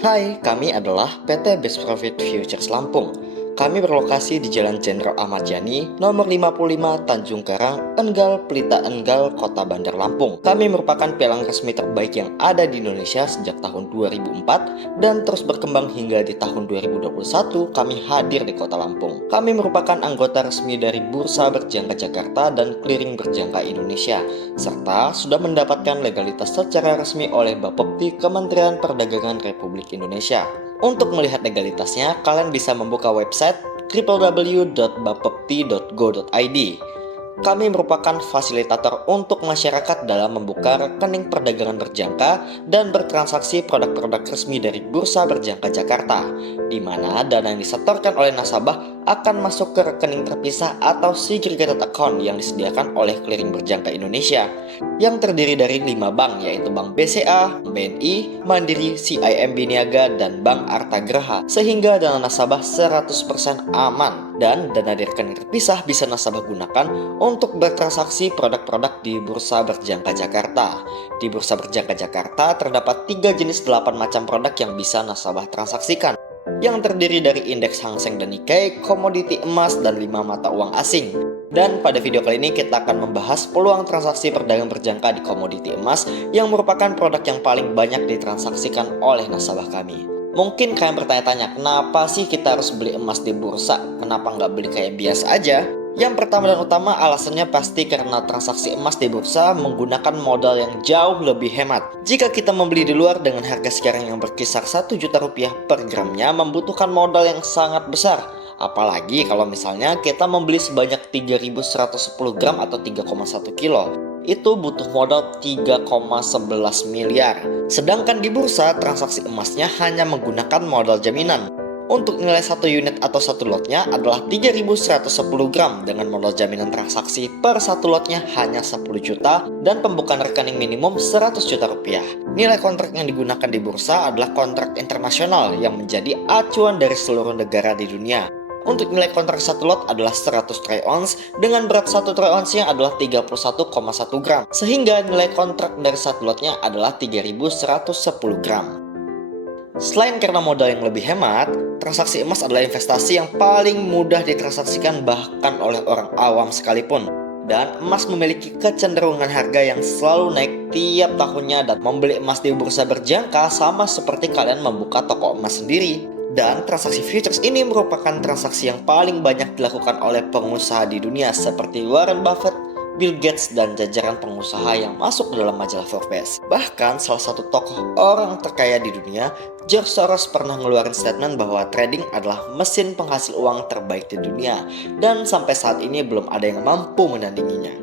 Hai, kami adalah PT Best Profit Futures Lampung. Kami berlokasi di Jalan Jenderal Ahmad Yani, nomor 55 Tanjung Karang, Enggal, Pelita Enggal, Kota Bandar Lampung. Kami merupakan pialang resmi terbaik yang ada di Indonesia sejak tahun 2004 dan terus berkembang hingga di tahun 2021 kami hadir di Kota Lampung. Kami merupakan anggota resmi dari Bursa Berjangka Jakarta dan Clearing Berjangka Indonesia, serta sudah mendapatkan legalitas secara resmi oleh Bapepti Kementerian Perdagangan Republik Indonesia. Untuk melihat legalitasnya, kalian bisa membuka website www.bapepti.go.id. Kami merupakan fasilitator untuk masyarakat dalam membuka rekening perdagangan berjangka dan bertransaksi produk-produk resmi dari Bursa Berjangka Jakarta, di mana dana yang disetorkan oleh nasabah akan masuk ke rekening terpisah atau segregated account yang disediakan oleh Clearing Berjangka Indonesia, yang terdiri dari 5 bank, yaitu Bank BCA, BNI, Mandiri, CIMB Niaga, dan Bank Artagraha, sehingga dana nasabah 100% aman dan dana di rekening terpisah bisa nasabah gunakan untuk bertransaksi produk-produk di Bursa Berjangka Jakarta. Di Bursa Berjangka Jakarta terdapat 3 jenis 8 macam produk yang bisa nasabah transaksikan, yang terdiri dari indeks Hang Seng dan Nikkei, komoditi emas, dan 5 mata uang asing. Dan pada video kali ini kita akan membahas peluang transaksi perdagangan berjangka di komoditi emas yang merupakan produk yang paling banyak ditransaksikan oleh nasabah kami. Mungkin kalian bertanya-tanya, kenapa sih kita harus beli emas di bursa? Kenapa nggak beli kayak biasa aja? Yang pertama dan utama alasannya pasti karena transaksi emas di bursa menggunakan modal yang jauh lebih hemat. Jika kita membeli di luar dengan harga sekarang yang berkisar 1 juta rupiah per gramnya membutuhkan modal yang sangat besar. Apalagi kalau misalnya kita membeli sebanyak 3.110 gram atau 3,1 kilo. Itu butuh modal 3,11 miliar. Sedangkan di bursa transaksi emasnya hanya menggunakan modal jaminan. Untuk nilai 1 unit atau 1 lotnya adalah 3.110 gram dengan modal jaminan transaksi per 1 lotnya hanya 10 juta dan pembukaan rekening minimum 100 juta rupiah. Nilai kontrak yang digunakan di bursa adalah kontrak internasional yang menjadi acuan dari seluruh negara di dunia. Untuk nilai kontrak 1 lot adalah 100 troy ounce dengan berat 1 troy ounce-nya adalah 31,1 gram, sehingga nilai kontrak dari 1 lotnya adalah 3.110 gram. Selain karena modal yang lebih hemat, transaksi emas adalah investasi yang paling mudah ditransaksikan bahkan oleh orang awam sekalipun. Dan emas memiliki kecenderungan harga yang selalu naik tiap tahunnya, dan membeli emas di bursa berjangka sama seperti kalian membuka toko emas sendiri. Dan transaksi futures ini merupakan transaksi yang paling banyak dilakukan oleh pengusaha di dunia seperti Warren Buffett, Bill Gates, dan jajaran pengusaha yang masuk dalam majalah Forbes. Bahkan salah satu tokoh orang terkaya di dunia, George Soros, pernah ngeluarin statement bahwa trading adalah mesin penghasil uang terbaik di dunia, dan sampai saat ini belum ada yang mampu menandinginya.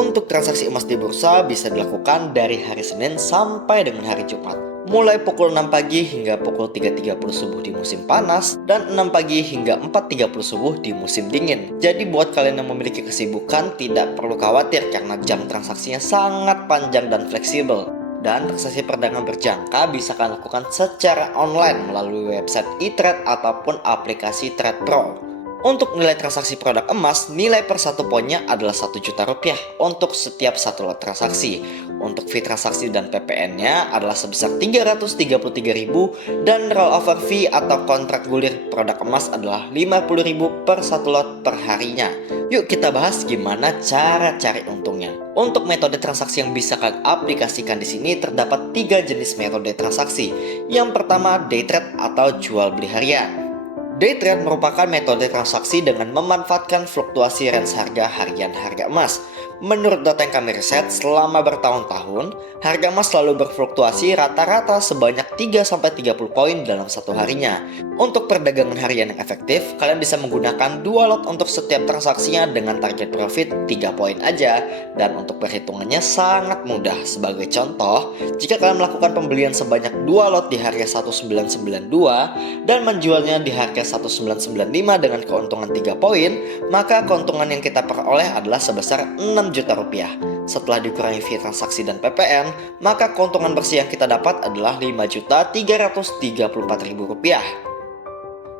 Untuk transaksi emas di bursa bisa dilakukan dari hari Senin sampai dengan hari Jumat, mulai pukul 6 pagi hingga pukul 3.30 subuh di musim panas dan 6 pagi hingga 4.30 subuh di musim dingin. Jadi buat kalian yang memiliki kesibukan tidak perlu khawatir karena jam transaksinya sangat panjang dan fleksibel. Dan transaksi perdagangan berjangka bisa kalian lakukan secara online melalui website e-trade ataupun aplikasi Trade Pro. Untuk nilai transaksi produk emas, nilai per 1 poinnya adalah 1 juta rupiah untuk setiap 1 lot transaksi. Untuk fee transaksi dan PPN-nya adalah sebesar 333.000 dan rollover fee atau kontrak gulir produk emas adalah 50.000 per 1 lot per harinya. Yuk kita bahas gimana cara cari untungnya. Untuk metode transaksi yang bisa kalian aplikasikan di sini terdapat 3 jenis metode transaksi. Yang pertama, day trade atau jual beli harian. Day trade merupakan metode transaksi dengan memanfaatkan fluktuasi range harga harian harga emas. Menurut data yang kami riset, selama bertahun-tahun, harga emas selalu berfluktuasi rata-rata sebanyak 3-30 poin dalam satu harinya. Untuk perdagangan harian yang efektif, kalian bisa menggunakan 2 lot untuk setiap transaksinya dengan target profit 3 poin aja. Dan untuk perhitungannya sangat mudah. Sebagai contoh, jika kalian melakukan pembelian sebanyak 2 lot di harga 1992 dan menjualnya di harga 1995 dengan keuntungan 3 poin, maka keuntungan yang kita peroleh adalah sebesar 6 juta rupiah. Setelah dikurangi fee transaksi dan PPN, maka keuntungan bersih yang kita dapat adalah 5.334.000 rupiah.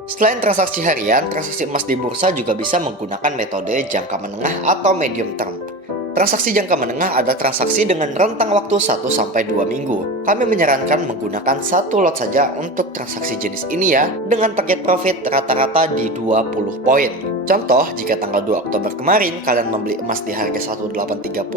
Selain transaksi harian, transaksi emas di bursa juga bisa menggunakan metode jangka menengah atau medium term. Transaksi jangka menengah adalah transaksi dengan rentang waktu 1-2 minggu. Kami menyarankan menggunakan satu lot saja untuk transaksi jenis ini ya, dengan target profit rata-rata di 20 poin. Contoh, jika tanggal 2 Oktober kemarin kalian membeli emas di harga 1830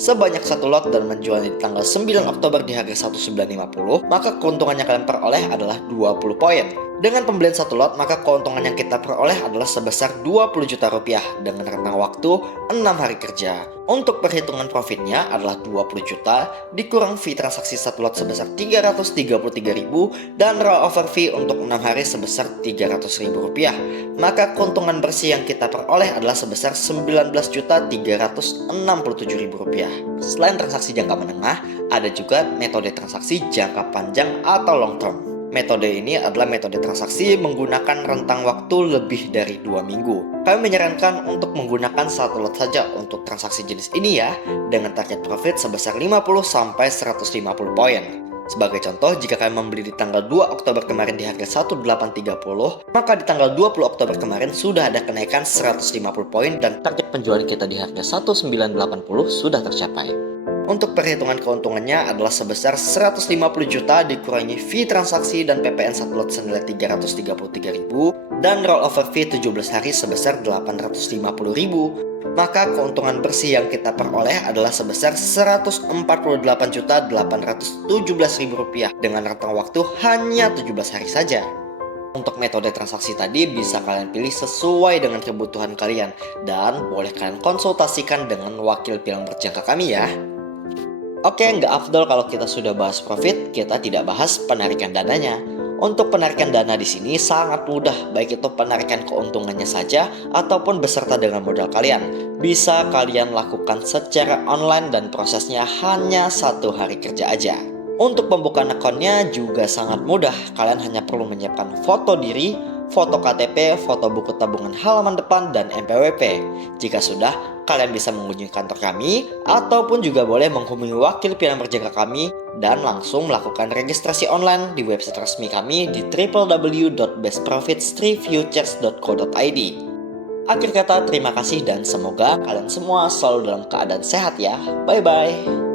sebanyak satu lot dan menjualnya di tanggal 9 Oktober di harga 1950, maka keuntungan yang kalian peroleh adalah 20 poin. Dengan pembelian satu lot, maka keuntungan yang kita peroleh adalah sebesar 20 juta rupiah dengan rentang waktu 6 hari kerja. Untuk perhitungan profitnya adalah 20 juta dikurang fee transaksi satu lot sebesar 333.000 dan rollover fee untuk 6 hari sebesar 300.000 rupiah. Maka keuntungan bersih yang kita peroleh adalah sebesar 19.367.000 rupiah. Selain transaksi jangka menengah, ada juga metode transaksi jangka panjang atau long term. Metode ini adalah metode transaksi menggunakan rentang waktu lebih dari 2 minggu. Kami menyarankan untuk menggunakan satu lot saja untuk transaksi jenis ini ya, dengan target profit sebesar 50-150 poin. Sebagai contoh, jika kalian membeli di tanggal 2 Oktober kemarin di harga 1830, maka di tanggal 20 Oktober kemarin sudah ada kenaikan 150 poin dan target penjualan kita di harga 1980 sudah tercapai. Untuk perhitungan keuntungannya adalah sebesar 150 juta dikurangi fee transaksi dan PPN satu lot senilai 333.000 dan rollover fee 17 hari sebesar 850.000. Maka keuntungan bersih yang kita peroleh adalah sebesar 148.817.000 rupiah dengan rentang waktu hanya 17 hari saja. Untuk metode transaksi tadi bisa kalian pilih sesuai dengan kebutuhan kalian dan boleh kalian konsultasikan dengan wakil pilang berjangka kami ya. Oke, nggak afdol kalau kita sudah bahas profit, kita tidak bahas penarikan dananya. Untuk penarikan dana di sini sangat mudah, baik itu penarikan keuntungannya saja ataupun beserta dengan modal kalian. Bisa kalian lakukan secara online dan prosesnya hanya 1 hari kerja aja. Untuk pembukaan akunnya juga sangat mudah, kalian hanya perlu menyiapkan foto diri, foto KTP, foto buku tabungan halaman depan, dan NPWP. Jika sudah, kalian bisa mengunjungi kantor kami ataupun juga boleh menghubungi wakil pilang berjangka kami dan langsung melakukan registrasi online di website resmi kami di www.bestprofit3futures.co.id. Akhir kata, terima kasih dan semoga kalian semua selalu dalam keadaan sehat ya. Bye-bye.